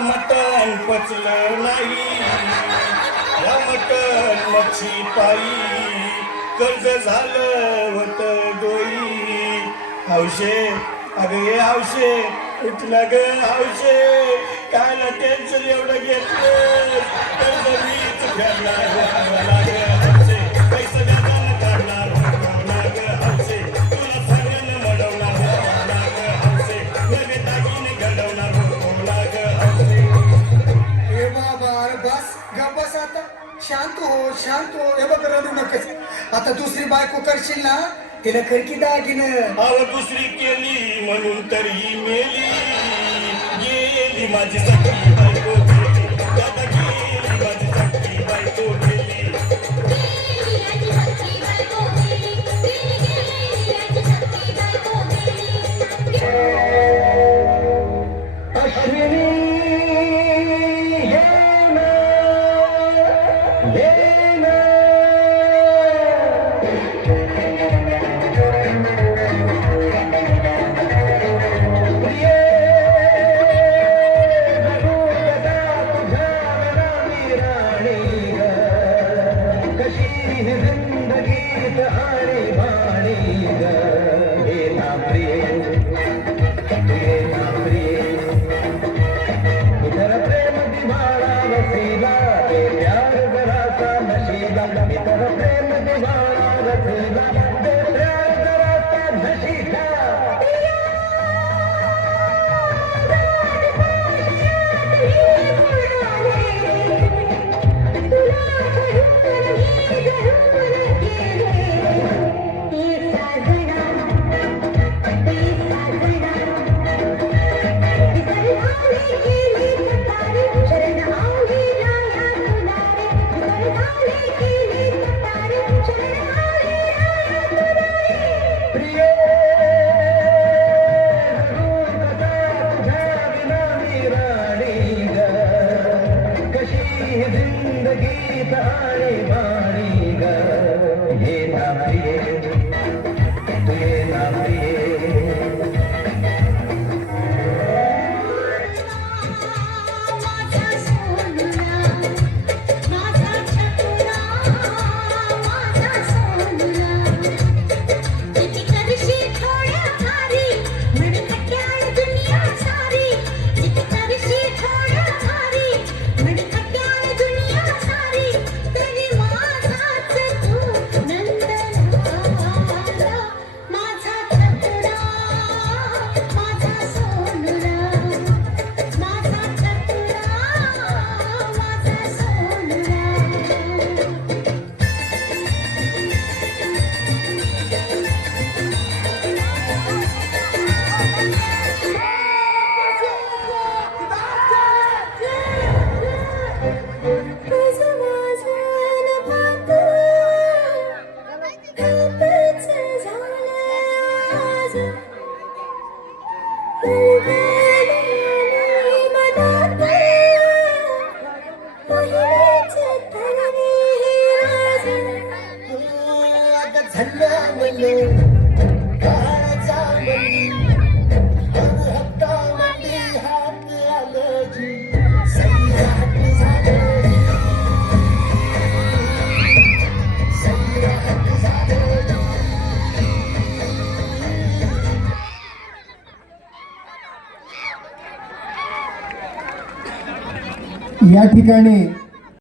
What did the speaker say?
मटण पचलं नाही या मटण मच्छी पायी कर्ज झालं होत डोई हौशे अगं ये हौशे उठला ग हौशे कायला टेन्शन एवढं घेतलं कर्ज मीच फेडणार हौशे पैसे व्याजानं काढणार हौशे तुला सांगणं म्हणवणार हौशे नवे दागिने घडवणार हौशे ए बाबा अरे बस ग बस आता शांत हो हे बघ रडू नकच आता दुसरी बायको करशील ना तिला खरकी दागिनं अव दुसरी केली म्हणून तरी मेली गेली माझी सखी बायको गेली दादा गेली माझी सखी बायको गेली अश्विनी या ठिकाणी